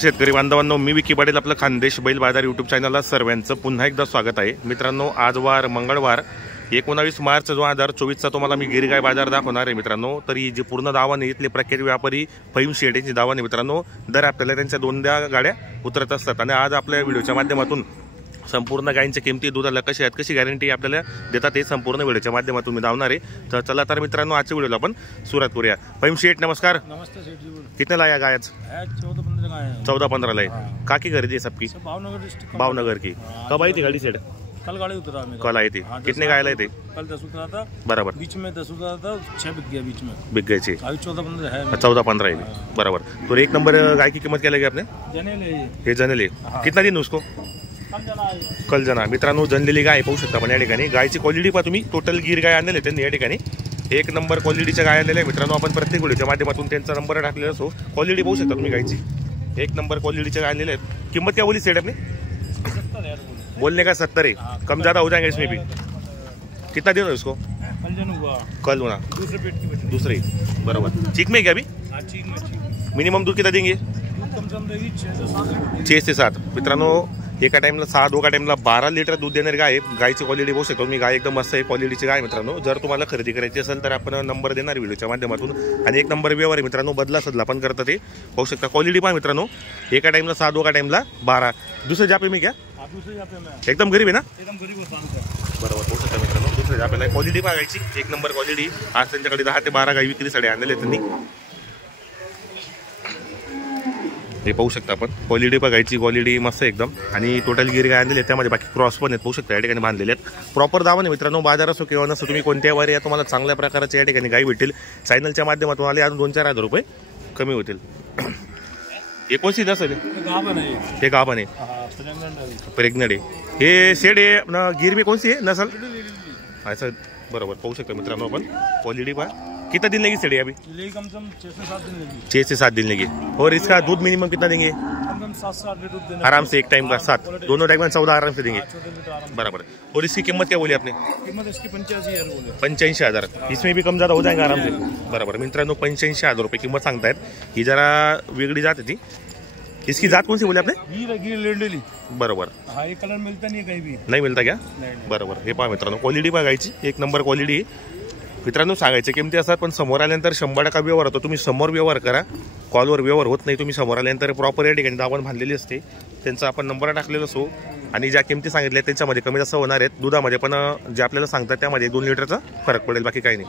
शेतकरी बांधवांनो, मी विकी पाटील आपलं खानदेश बैल बाजार यूट्यूब चॅनलला सर्वांचं पुन्हा एकदा स्वागत आहे। मित्रांनो, आज वार मंगळवार 19 मार्च 2024चा तुम्हाला मी गिरगाय बाजार दाखवणार आहे। मित्रांनो, तरी जी पूर्ण दावाने इथले प्रख्यात व्यापारी फैम शेटेची दावाने मित्रांनो दर आपल्याला त्यांच्या दोनदा गाड्या उतरत असतात आणि आज आपल्या व्हिडिओच्या माध्यमातून संपूर्ण गायींच्या किमती दुधाला कशी आहेत, कशी गॅरंटी आपल्याला देतात हे संपूर्ण व्हिडिओच्या माध्यमातून मी दावणार आहे। तर चला तर मित्रांनो, आजच्या व्हिडिओला आपण सुरुवात करूया। फैम शेट नमस्कार। नमस्ते सेठ जी। कितने लाया गाय आज? 14-15 गाय है। 14-15 लाई। काकी खरीदी है सबकी? भावनगर डिस्ट्रिक्ट भावनगर की। कब आई थी गाड़ी सेठ? कल गाड़ी उतरा मेरा। कल आई थी। कितने गाय लाए थे? कल 10 उतरा था बराबर। बीच में 10 उतरा था, 6 बिक गया बीच में। बिक गए थे। अभी 14-15 है। 14-15 है बराबर। तो एक नंबर गाय की कीमत क्या लगी आपने? जनेले हे जनेले। कितना दिन उसको? कल जना। मित्रांनो, जनलेली गाय पाहू शकता पण या ठिकाणी गायची क्वालिटी पहा तुम्ही। टोटल गिर गाय आणलेले त्यांनी या ठिकाणी एक नंबर क्वालिटीच्या गाय आणलेल्या मित्रांनो। आपण प्रत्येक व्हिडिओच्या माध्यमातून त्यांचा नंबर टाकलेला असो। क्वालिटी पाहू शकता तुम्ही गायची, एक नंबर क्वालिटीच्या गाय आणलेल्या आहेत। किंमत क्या बोली सेठ आपने? 70 है बोलने का 70 है। कम ज़्यादा हो जाएंगे इसमें भी। कितना दिन है उसको? कल जन हुआ। कल होना। दूसरे पेट की दूसरे बराबर। चीक में क्या अभी? हां, ठीक में। मिनिमम दूध कितना देंगे? कम से कम देगी 6 से 7 6 से 7। मित्रांनो, एका टाइमला 6, एका टाइमला 12 लिटर दूध देणारी गाय आहे। गायची क्वालिटी बघू शकतो मी। गाय एकदम मस्त आहे, क्वालिटीची गाय मित्रांनो। जर तुम्हाला खरेदी करायची असेल तर आपण नंबर देणार व्हिडिओच्या माध्यमातून। आणि एक नंबर व्यवहार आहे मित्रांनो, बदला सदला पण करतात ते बघू शकता। क्वालिटी पहा मित्रांनो, एका टाइमला 7, एका टाइमला 12। दुसरे जापे में क्या? दूसरे जापे में एकदम गरीब आहे ना? एकदम गरीब होता है। बरोबर बघू शकता मित्रांनो, दुसरे जापेला क्वालिटी पहा गायची, एक नंबर क्वालिटी। आज त्यांच्याकडे 10 ते 12 गाय विक्रीसाठी आणलेले त्यांनी। हे पाहू शकता आपण, क्वालिटी बघायची, क्वालिटी मस्त एकदम। आणि टोटल गिर गाय आणलेले त्यामध्ये बाकी क्रॉस पण आहेत पाहू शकता या ठिकाणी बांधलेले आहेत। प्रॉपर दावा नाही मित्रांनो, बाजार असो किंवा नसो, तुम्ही कोणत्या वारी या तुम्हाला चांगल्या प्रकारचे या ठिकाणी गाय भेटेल। चॅनलच्या माध्यमातून आले अजून 2-4 हजार रुपये कमी होतील। हे कोणती नसेल? हे गाभण आहे, प्रेग्नंट आहे। हे शेड आहे गिर में कोणती आहे नसल? अच्छा बरोबर पाहू शकता मित्रांनो आपण। क्वालिटी पहा। कितना दिन लगी सेड़ी अभी? कम से कम 6 से 7 दिन लगी। 6 से 7 दिन लगी। और इसका दूध मिनिमम कितना देंगे? कम से कम 7 से 8 लीटर दूध देना आराम से। एक टाइम का 7, दोनों टाइम में 14 आराम से देंगे आराम। बराबर। और इसकी कीमत क्या बोली आपने? कीमत इसकी 85,000 बोले। 85,000। इसमें भी कम ज़्यादा हो जाएगा आराम से बराबर। मित्रांनो, 85,000 रुपये किंमत सांगतायत। ही जरा वेगळी जात होती। इसकी जात कौन सी बोले आपने? गिर लेंडली बरोबर। हाँ, ये कलर मिलता नहीं कहीं भी। नहीं मिलता क्या? नहीं। बरोबर। हे पहा मित्रांनो, क्वालिटी बघायची, एक नंबर क्वालिटी मित्रांनो। सांगायचे किमती असतात पण समोर आल्यानंतर 100% व्यवहार होतो। तुम्ही समोर व्यवहार करा, कॉलवर व्यवहार होत नाही। तुम्ही समोर आल्यानंतर प्रॉपर या ठिकाणी दावण बांधलेली असते, त्यांचा आपण नंबर टाकलेला असो। आणि ज्या किमती सांगितल्या त्याच्यामध्ये कमी जास्त होणार आहेत। दुधामध्ये पण जे आपल्याला सांगतात त्यामध्ये 2 लिटरचा फरक पडेल, बाकी काही नाही।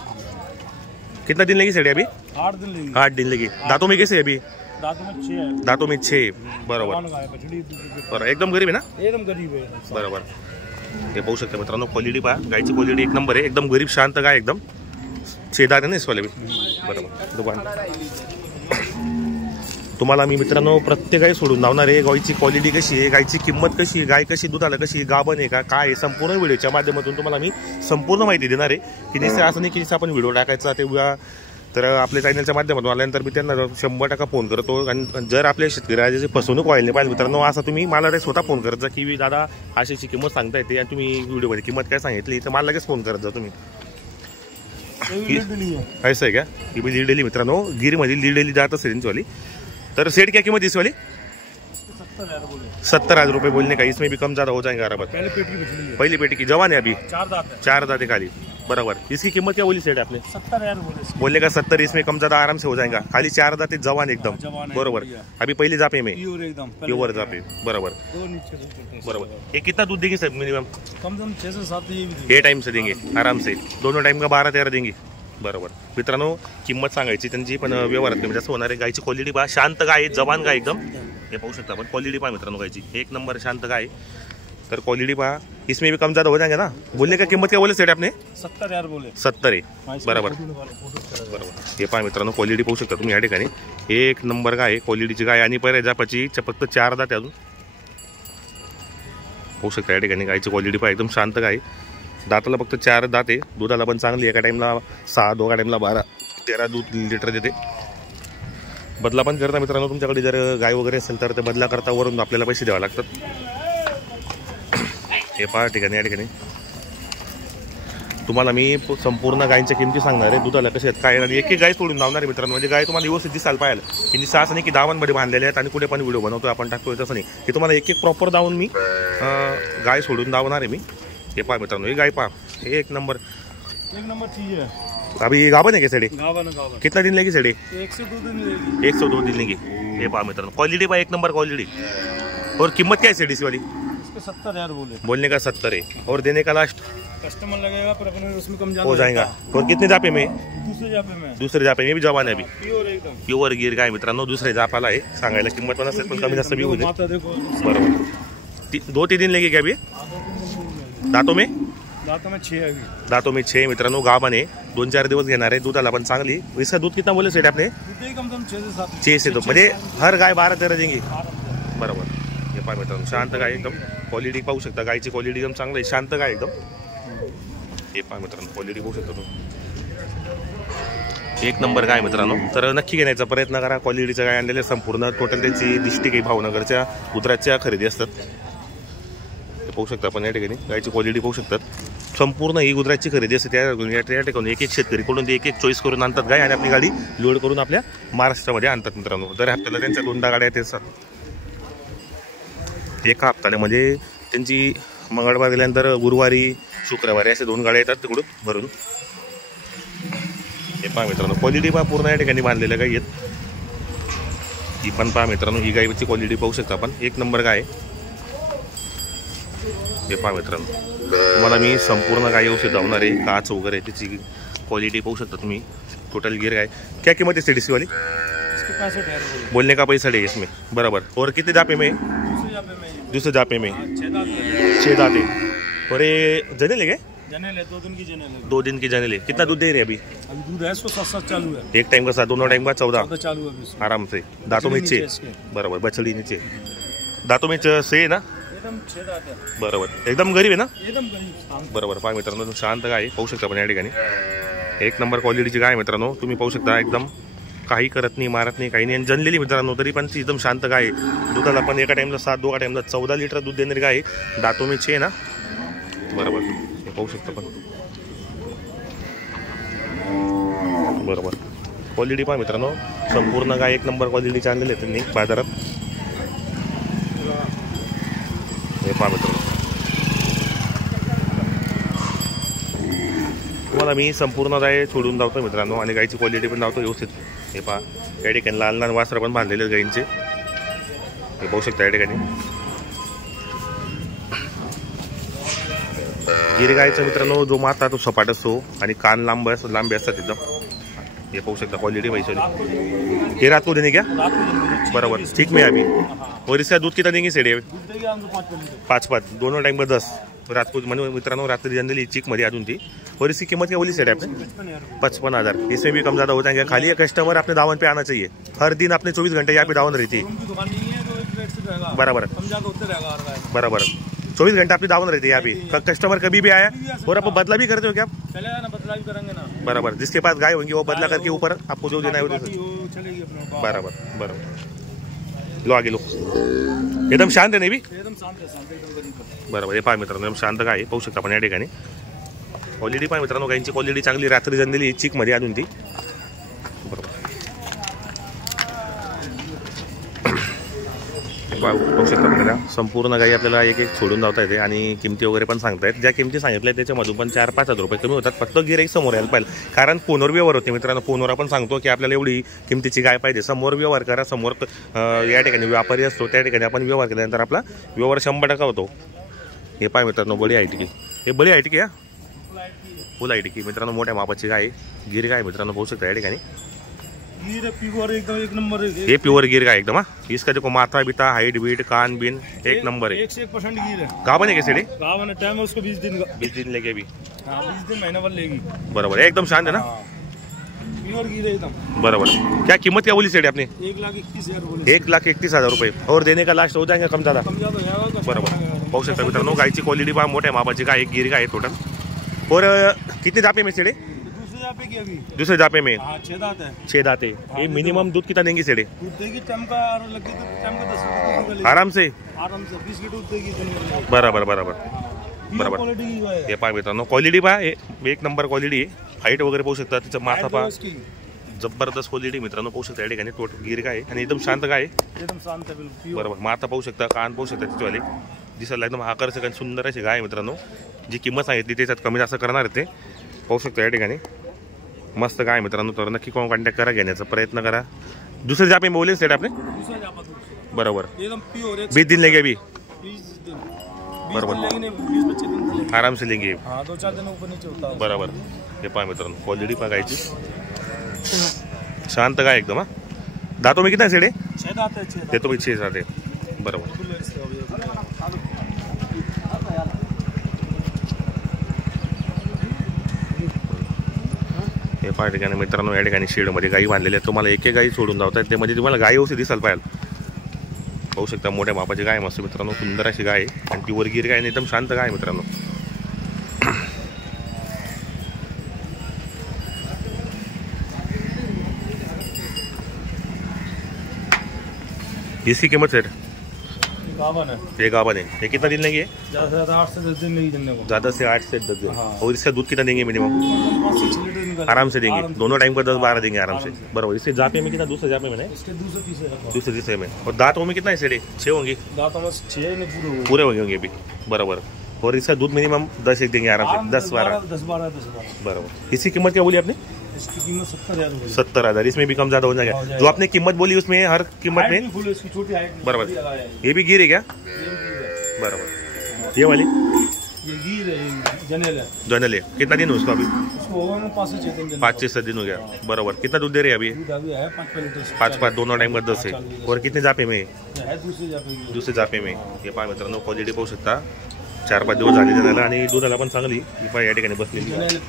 कितना दिन लगी सेड़ी अभी? 8 दिन लगी। 8 दिन लगी। दांतों में कैसे अभी? दांतों में 6 है। दांतों में 6 बरोबर। बरोबर, एकदम गरीब आहे ना? एकदम गरीब है बरोबर। हे पाहू शकता मित्रांनो, क्वालिटी पहा गायची, क्वालिटी एक नंबर आहे। एकदम गरीब शांत गाय, एकदम छेदार आहे ना इसवाले भी बरोबर। दुकान तुम्हाला मी मित्रांनो प्रत्येक गाय सोडून धावणार आहे। गायची क्वालिटी कशी आहे, गायची किंमत कशी आहे, गाय कशी दुधाला कशी, गाभण आहे का काय आहे, संपूर्ण व्हिडिओच्या माध्यमातून तुम्हाला मी संपूर्ण माहिती देणार आहे। की निश्चित असं नाही की आपण व्हिडिओ टाकायचा तेव्हा तर आपल्या चॅनलच्या माध्यमातून आल्यानंतर मी त्यांना 100% फोन करतो। आणि जर आपल्या शेतकऱ्याची फसवणूक व्हायला नाही पाहिजे मित्रांनो, असं तुम्ही मला ते स्वतः फोन करत जा की दादा अशीची किंमत सांगता येते आणि तुम्ही व्हिडिओमध्ये किंमत काय सांगितली तर मला लगेच फोन करत जा तुम्ही। ऐसा है क्या? ही भी लीडेली मित्रांनो, गिरमध्ये लीडेली जात असेल त्यांचीवाली। तर सेट क्या कीमत इसवाली? 70,000 रुपये बोलने का। इसमें भी कम ज़्यादा हो जाएगा आराम। पहली पेटी की जवान है अभी, 4 दांत खाली बराबर। इसकी कीमत क्या बोली सेठ आपने? 70,000 बोलने का 70। इसमें कम ज़्यादा आराम से हो जाएगा। खाली 4 दांत जवान एकदम बरोबर। अभी पहली जापे में प्योर जापे बराबर बराबर। ये कितना दूध देंगे सर मिनिमम? कम से कम 6 से 7 ये टाइम से देंगे आराम से। दोनों टाइम का 12-13 देंगे बरोबर। मित्रांनो, किंमत सांगायची त्यांची पण व्यवहारात कमी जास्त होणार आहे। गायची क्वालिटी पहा, शांत गाय, जवान गाय एकदम। हे पाहू शकता आपण, क्वालिटी पहा मित्रांनो गायची, एक नंबर शांत गाय। तर क्वालिटी पहा, इसमें भी कम ज़्यादा हो जाएंगे ना। बोलने का कीमत क्या बोले सेठ आपने? 70,000 बोले। 70 आहे बरोबर बरोबर। हे पहा मित्रांनो, क्वालिटी पाहू शकता तुम्ही या ठिकाणी, एक नंबर गाय, क्वालिटीची गाय। आणि पहिल्या जापाची फक्त 4 दात अजून पाहू शकता या ठिकाणी। गायची क्वालिटी पहा, एकदम शांत गाय, दाताला फक्त 4 दात आहे। दुधाला पण चांगली, एका टाइमला 6, दोघा टाइमला 12-13 दूध लिटर देते। बदला पण करता मित्रांनो, तुमच्याकडे जर गाय वगैरे असेल तर ते बदला करता वरून आपल्याला पैसे द्यावे लागतात। हे पहा ठिकाणी या ठिकाणी तुम्हाला मी संपूर्ण गायींच्या किमती सांगणार आहे, दुधाला कसे आहेत काय, आणि एक गाय सोडून लावणार आहे मित्रांनो. म्हणजे गाय तुम्हाला व्यवस्थित दिसायला पाहिजे, की असं नाही की दावणमध्ये बांधलेले आहेत आणि कुठे पण व्हिडिओ बनवतो आपण टाकतोय तसं नाही, की तुम्हाला एक प्रॉपर दावून मी गाय सोडून दावणार आहे मी. हे पहा मित्रांनो, ही गाय पहा, हे एक नंबर चीज है. अभी गाभन है क्या सेडे? गावन. कितना दिन लेगी सेडे? 1 से 2 दिन लेगी. 1 से 2 दिन लेगी. हे पहा मित्रांनो, क्वालिटी पहा, एक नंबर क्वालिटी. और कीमत क्या है सेडी वाली? इसके 70,000 बोले. बोलने का 70 है, और देने का लास्ट कस्टमर लगेगा पर अपने उसमें कम ज्यादा हो जाएगा. और कितने जापे में? दूसरे जापे में भी जवान आहे अभी. प्योर एकदम प्युअर गिर गाय मित्रांनो, दुसरे जापाला आहे. सांगायला किंमत पण असेल, पण कमी जास्त भी होऊ दे. माता देखो. बरोबर. 2-3 दिन लेगी क्या अभी? दातों में 6 अभी. दातों में 6 मित्रांनो, गाभण आहे. 2-4 दिवस घेणार आहे, दुधाला पण चांगली. इसका दूध कितना बोले सेठ आपने? दूध कम 6 से 7 म्हणजे हर गाय 12-13 देंगी. बरोबर. हे पहा मित्रांनो, शांत गाय एकदम. क्वालिटी पाहू शकता, गायची क्वालिटी एकदम चांगली आहे, शांत गाय एकदम. हे पहा मित्रांनो, क्वालिटी पाहू शकता तुम्ही, एक नंबर गाय मित्रांनो. तर नक्की घेण्याचा प्रयत्न करा. क्वालिटीच्या गाय आणलेल्या संपूर्ण टोटल त्यांची डिस्ट्रिक्ट काही भावनगरच्या उतराच्या खरेदी असतात. पाहू शकता आपण या ठिकाणी गायची क्वालिटी पाहू शकतात. संपूर्ण ही गुजरातची खरेदी असते, त्या ठिकाणी एक शेतकरीकडून ते एक चॉईस करून आणतात गाय आणि आपली गाडी लोड करून आपल्या महाराष्ट्रामध्ये आणतात मित्रांनो. दर हप्त्याला त्यांच्या 2 गाड्या येतात. एका हप्त्याला म्हणजे त्यांची मंगळवार गेल्यानंतर गुरुवारी शुक्रवारी असे 2 गाड्या येतात तिकडून भरून. हे पहा मित्रांनो, क्वालिटी पहा, पूर्ण या ठिकाणी बांधलेल्या गाई आहेत. ही पण पहा मित्रांनो, ही गायची क्वालिटी पाहू शकता आपण, एक नंबर गाय. हे पहा मित्रांनो, तुम्हाला मी संपूर्ण गाय व्यवस्थित धावणार आहे, काच वगैरे त्याची क्वालिटी पाहू शकता तुम्ही. टोटल गिर गाय. क्या कीमत है सीडीसी वाली? बोलने का पैसा है इसमें. बराबर. और कितने जापे में? दूसरे जापे में 6 दाते. और ये जनेल है क्या? जनेल है, 2 दिन की जनेल है. 2 दिन की जनेल है. कितना दूध दे रही है अभी? दूध है 7 चालू है. एक टाइम का 7, दोनों टाइम का 14 चालू है अभी. आराम से. दांतों में 6. बराबर. बछड़ी नीचे दांतों में 6 है ना? एकदम 6 दात है. बरोबर. एकदम गरीब आहे ना? एकदम गरीब. बरोबर. पहा मित्रांनो, शांत गाय पाहू शकता आपण या ठिकाणी. एक नंबर क्वालिटीची गाय मित्रांनो, तुम्ही पाहू शकता. एकदम काही करत नाही, मारत नाही, काही नाही, जनलेली मित्रांनो, तरी पण ती एकदम शांत गाय. दुधाला पण एका टाइमला 7, 2 टाइमला 14 लिटर दूध देणारी गाय. दातों में 6 ना? बरोबर. हे पाहू शकता पण. बरोबर. क्वालिटी पहा मित्रांनो, संपूर्ण गाय एक नंबर क्वालिटीची आणलेली आहे त्यांनी बाजारात. हे पहा मित्रांनो, तुम्हाला मी संपूर्ण गाय सोडून धावतो मित्रांनो, आणि गायची क्वालिटी पण धावतो व्यवस्थित. हे पहा, या ठिकाणी लहान लहान वासरं पण बांधलेले आहेत गायींचे. हे पाहू शकता या ठिकाणी. गिर गायचा मित्रांनो जो माथा तो सपाट असतो आणि कान लांबे असतात एकदम. हे पाहू शकता क्वालिटी पैसे. हे रात को देने क्या? बराबर. ठीक में अभी. और इसका दूध कितना देंगे सेडे? 5 दोनों टाइम का 10 रात को मित्रांनो, रात्रि जनरली चिक मध्ये अजून ती. और इसकी कीमत क्या बोली सेडे आपने? 55,000. इसमें भी कम ज़्यादा हो जाएंगे. खाली कस्टमर अपने दावन पे आना चाहिए. हर दिन अपने 24 घंटे यहाँ पे दावन रहती है. बराबर. बराबर. 24 घंटे अपनी दावन रहती है यहाँ पे. कस्टमर कभी भी आया. और आप बदला भी करते हो क्या? चलेगा ना, बदला भी करेंगे ना. बराबर. जिसके पास गाय होंगी वो बदला करके ऊपर आपको जो देना है वो चलेगी अपने. बराबर. बराबर. लो आगे लो. एकदम शांत आहे नाही बी. एकदम शांत एकदम. बरोबर. हे पहा मित्रांनो, एकदम शांत गाय पाहू शकता आपण या ठिकाणी. क्वालिटी पहा मित्रांनो, गायींची क्वालिटी चांगली. रात्री जनलेली चिक मध्ये आणून ती. बरोबर. पाहू शकता आपल्याला संपूर्ण गायी आपल्याला एक सोडून जाता येते आणि किमती वगैरे पण सांगतायत. ज्या किमती सांगितल्या त्याच्यामधून पण 4-5 हजार रुपये कमी होतात. फक्त गिऱ्हाईक समोर यायला पाहिजे, कारण फोनवर व्यवहार होते मित्रांनो. फोनवर आपण सांगतो की आपल्याला एवढी किमतीची गाय पाहिजे, समोर व्यवहार करा. समोर या ठिकाणी व्यापारी असतो, त्या ठिकाणी आपण व्यवहार केल्यानंतर आपला व्यवहार 100% होतो. हे पाय मित्रांनो, बडी हाईट की. हे बडी हाईट की या फुल हाईट की मित्रांनो, मोठ्या मापाची गाय गिर गाय मित्रांनो पाहू शकता या ठिकाणी. प्योर एकदम एक नंबर है. ये प्योर गिर का एकदम. इसका देखो माथा बिता, हाइट बीट, कान बिन एक नंबर है. 100% गिर है. गावन है कैसे? गावन है. टाइम है उसको 20 दिन का. 20 दिन लेके भी. हाँ, 20 दिन महीना भर लेगी. बराबर है, एकदम शांत है ना. प्योर गिर है एकदम. बराबर. क्या कीमत क्या बोली सेठ आपने? 1,31,000 बोले. 1,31,000 रुपये. और देने का लास्ट हो जाएगा कम ज़्यादा? कम ज़्यादा हो जाएगा. बराबर. पाहू शकता मित्रांनो, गायची क्वालिटी पहा. मोठ्या मापाची गाय, एक गिर गाय टोटल. और कितने जापे में सेड़े? दूसरे जापे में 6 दांत है. 6 दांत है. ये मिनिमम दूध कितना देंगी सेड़े? दूध देगी टाइम का लगे तो टाइम का 10 लीटर आराम से 20 लीटर दूध देगी. बराबर. बराबर. बरोबर. क्वालिटी की गाय है। हे पहा मित्रांनो, क्वालिटी पहा, एक नंबर क्वालिटी आहे. हाईट वगैरे पाहू शकता, तिचा माथा हाइट पहा, उसकी जबरदस्त क्वालिटी मित्रांनो पाहू शकता या ठिकाणी. गिर गाय आहे आणि एकदम शांत गाय आहे. एकदम शांत है बिल्कुल प्योर। बरोबर. माथा पाहू शकता, कान पाहू शकता तिच्यावाले, दिसायला एकदम आकर्षक आणि सुंदर अशी गाय आहे मित्रांनो. जी किंमत सांगितली त्याच्यात कमी जास्त करणार आहे ते पाहू शकता या ठिकाणी. मस्त गाय मित्रांनो. तर नक्की कॉन्टॅक्ट करा, घेण्याचा प्रयत्न करा. दुसरे जापे बोले सेट आपने दूसरा जापा दूसरा बरोबर. एकदम प्योर है। 20 दिन लेंगे अभी 20 दिन बराबर. 20 दिन लेंगे, 20-25 दिन तो लेंगे। आराम से लेंगे. हाँ 2-4 दिन ऊपर नीचे होता है। बरोबर. हे पहा मित्रांनो, क्वालिटी पहा गायची, शांत गाय एकदम. हा दातों में कितना सेट है? 6 दांत है, 6 दांत। ते तो 6 7 आहे. बरोबर. हे पहा ठिकाणी मित्रांनो, या ठिकाणी शेडमध्ये गाई बांधलेल्या आहेत. तुम्हाला एक गाई सोडून जातात, ते म्हणजे तुम्हाला गाय व्यवस्थित दिसायला पाहिजे. पाहू शकता मोठ्या मापाची गाय मस्त मित्रांनो, सुंदर अशी गाय आहे आणि ती वरगीर गाय एकदम शांत गाय आहे मित्रांनो. इसकी कीमत सेट गावन है। ये गाभा है, ये कितना दिन लेंगे? ज़्यादा से ज़्यादा 8 से 10 दिन नहीं देने को। ज़्यादा से 8 से 10 दिन. हाँ. और इसका दूध कितना देंगे मिनिमम? 5 से 6 लीटर निकल आराम से देंगे. आराम से। दोनों टाइम का 10-12 देंगे आराम से. बराबर. इसके जापे में कितना? दूसरे जापे में नहीं, इसके दूसरे तीसरे है। दूसरे तीसरे में. और दांतों में कितना है सेट? 6 होंगे, दांतों में 6 ने पूरे हो। पूरे होंगे अभी. बराबर. और इसका दूध मिनिमम 10 एक देंगे आराम से, 10-12. 10-12 बराबर. इसकी कीमत क्या बोली आपने? इसकी कीमत 70,000 रुपये। 70,000. इसमें भी कम ज़्यादा हो जाएगा. हो जाएगा। जो आपने कीमत बोली उसमें हर कीमत हाइट में भी फुल है, इसकी छोटी हाइट में बराबर. बड़ी लगाया है। ये भी गिर है क्या? बराबर. ये वाली ये गिर है, ये जनेल है। जनल है. कितना दिन हो उसका अभी? उसको हो गए 5 से 6 दिन। 5 से 7 दिन हो गया. बराबर. कितना दूध दे रहे हैं अभी? दूध अभी है 5 लीटर से। 5 दोनों टाइम का 10 है. और कितने जापे में? है दूसरी जापे की। दुसरे जापे में. हे पहा मित्रांनो, क्वालिटी पाहू शकता. 4-5 दिवस झाले त्याला आणि दुधाला पण चांगली. ही पहा या ठिकाणी बसलेली. जनेल।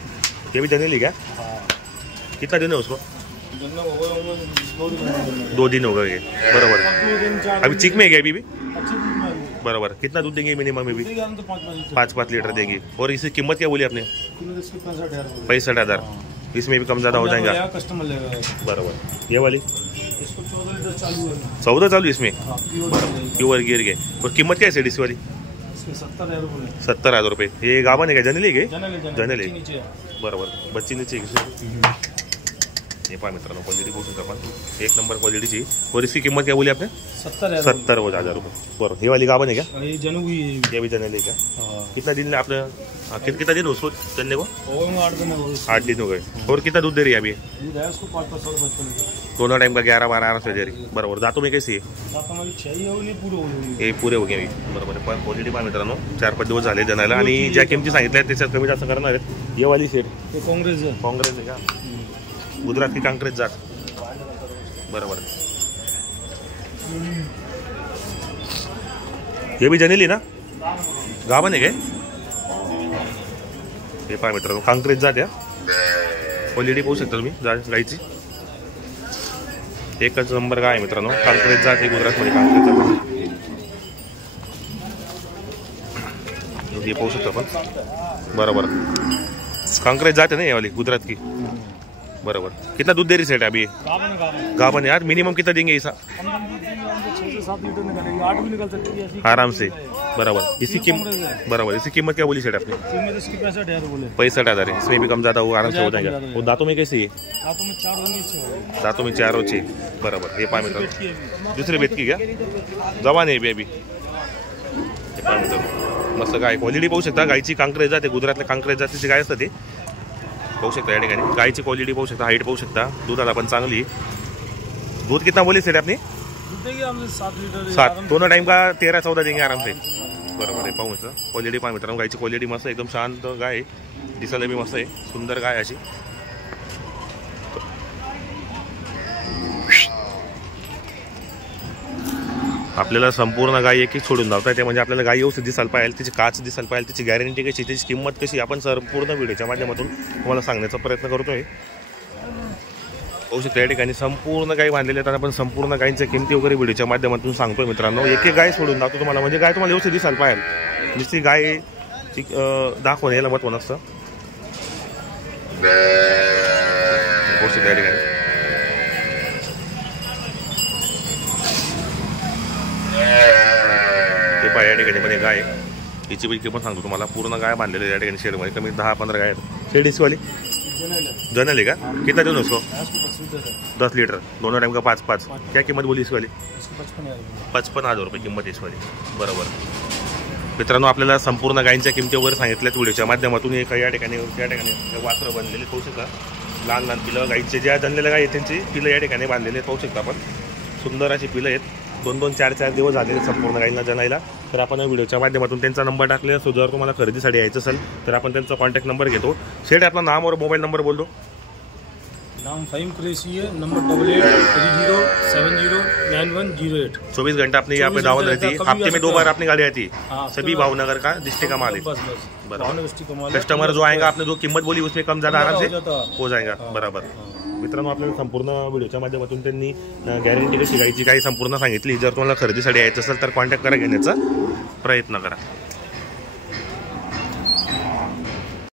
हे भी जनेली क्या? हाँ कितना दिन है उसको? जनेल हो गए होंगे 2 दिन। 2 दिन हो गए. बराबर. 2 दिन 4 अभी चिक में है क्या अभी भी? अच्छी दूध में है। बराबर. कितना दूध देंगे मिनिमम अभी? दूध तो 5 लीटर। 5 लीटर देंगे. और इसकी कीमत क्या बोली आपने? कीमत इसकी 65,000 रुपये। 65,000. इसमें भी कम ज़्यादा हो जाएगा. कस्टमर लेगा। बराबर. ये वाली इसको 14 लीटर चालू है। 14 चालू इसमें. हाँ प्योर। प्युअर गिर गए. और कीमत क्या है इस वाली? इसके 70,000 रुपये। 70,000 रुपये. ये गाभा है क्या? जनेली है क्या? जनेल है. नीचे है। बरोबर. बच्ची नीचे हे पहा मित्रांनो, क्वालिटी बघू शकता आपण. एक नंबर क्वालिटीची. और इसकी किंमत क्या बोली आपने? 70,000 रुपये. बरोबर. हे वाली गाभा है क्या? और ये जनू हुई है। ये भी जनेली है क्या? हाँ कितना दिन आपने कितना दिन उसको चलने को? हो गए 8 दिन हो गए। 8 दिन हो गए. और कितना दूध दे रही है अभी? दूध है उसको 5-5 लीटर। दोनों टाइम का 11-12 आराम से दे रही. बरोबर. दातों में कैसी आहे? दांतों में 6 ही होगी पूरे हो गए। हे पुरे हो गए. बरोबर. पण क्वालिटी पहा मित्रांनो, 4-5 दिवस झाले जनायला आणि ज्या किमती सांगितल्या त्याच्यात कमी जास्त करणार आहेत. ये वाली सेट ये कांग्रेस है। काँग्रेस आहे का? गुजरात की काँग्रेस जात. बरोबर. ये भी जनेली ना? गाभण आहे काय? हे पहा मित्रांनो, काँग्रेस जात या. क्वालिटी पाहू शकता तुम्ही गायची. एकच नंबर गाय आहे मित्रांनो. काँग्रेस जात आहे गुजरातमध्ये. काँग्रेस जात हे पाहू शकता आपण. बरोबर. काँग्रेस जाते ना ये वाली गुजरात की. बराबर. कितना दूध दे रही सेट अभी? गाभन यार. मिनिमम कितना देंगे ऐसा? 6 से 7 लीटर निकलेगी। 8 भी निकल सकती है ऐसी। आराम से. बराबर. इसी कीमत बराबर. इसी कीमत क्या बोली सेट आपने? कीमत इसकी 65,000 बोले। 65,000 है. इसमें भी कम ज़्यादा हो आराम से हो जाएगा. और दांतों में कैसी है? दांतों में 4 होंगे 6। दांतों में 4 होचे. बराबर. हे पहा मित्रांनो, दुसरे बेत की क्या? जवान आहे अभी. हे पहा मित्रांनो, मस्त गाय. क्वालिटी पाहू शकता गायची. काँग्रेस जाते, गुजरातल्या काँग्रेस जातीची गाय असते. पाहू शकता या ठिकाणी गायची क्वालिटी पाहू शकता. हाईट पाहू शकता. दुधाला पण चांगली. दूध कितना बोले सेट आपने? दूध देंगे हमसे 7 लीटर। 7. दोनों टाइम का 13-14 देंगे आराम से. बरोबर आहे. पाहू शकता क्वालिटी पहा मित्रांनो. गायची क्वालिटी मस्त. एकदम शांत गाय आहे. दिसायला बी मस्त आहे. सुंदर गाय अशी. आपल्याला संपूर्ण गाय एक एक सोडून धावता येते. म्हणजे आपल्याला गाय व्यवस्थित दिसायला पाहिजे, तिची काच दिसायला पाहिजे, तिची गॅरंटी कशी, त्याची किंमत कशी, आपण संपूर्ण व्हिडिओच्या माध्यमातून तुम्हाला सांगण्याचा प्रयत्न करतोय. होऊ शकतं या ठिकाणी संपूर्ण गाय बांधलेल्या आहेत. आपण संपूर्ण गायींच्या किमती वगैरे व्हिडिओच्या माध्यमातून सांगतोय मित्रांनो. एक एक गाय सोडून धावतो तुम्हाला. म्हणजे गाय तुम्हाला व्यवस्थित दिसायला पाहिजे. नुसती गाय दाखवणे याला महत्त्व नसतं. होऊ शकतं या ठिकाणी या ठिकाणी पण गाय हिची बी किंमत सांगतो तुम्हाला. पूर्ण गाय बांधलेली या ठिकाणी शेडमध्ये, कमी 10-15 गाय आहेत. शेड इसवाली जनरल है का? कितना दें उसको? 10 लीटर, दोनों टाइम का 5-5. क्या किंमत बोली इसवाली? 55,000 रुपये किंमत इसवाली. बरोबर मित्रांनो, आपल्याला संपूर्ण गायींच्या किमती वगैरे सांगितल्यात व्हिडिओच्या माध्यमातून. एक या ठिकाणी वासरं बनलेली पाहू शकता. लहान लहान पिलं गाईचे, ज्या जनलेल्या गाई आहेत त्यांची पिलं या ठिकाणी बांधलेले पाहू शकता आपण. सुंदर अशी पिलं आहेत. 2-2, 4-4 दिवस झालेले संपूर्ण गाईंना जनायला. तर आपण व्हिडिओच्या माध्यमातून त्यांचा नंबर टाकले असो. जर तुम्हाला खरेदीसाठी यायचं असेल तर आपण त्यांचा कॉन्टॅक्ट नंबर घेतो. शेठ आपला नाम और मोबाईल नंबर बोल दो. नाम फ़हीम कुरैशी है, नंबर 8830709108. 24 घंटा अपनी यहाँ पे दावत रहती है. हफ्ते में 2 बार अपनी गाड़ी आती है. हाँ, सभी भावनगर का डिस्ट्रिक्ट का मालिक. बस भावनगर डिस्ट्रिक्ट का मालिक. कस्टमर जो आएगा, आपने जो किंमत बोली उसमें कम ज़्यादा आराम से हो जाएगा. हाँ. बराबर मित्रांनो, आपल्याला संपूर्ण व्हिडिओच्या माध्यमातून त्यांनी गॅरंटी कशी गायची काही संपूर्ण सांगितली. जर तुम्हाला खरेदीसाठी यायचं असेल तर कॉन्टॅक्ट करा, घेण्याचा प्रयत्न करा.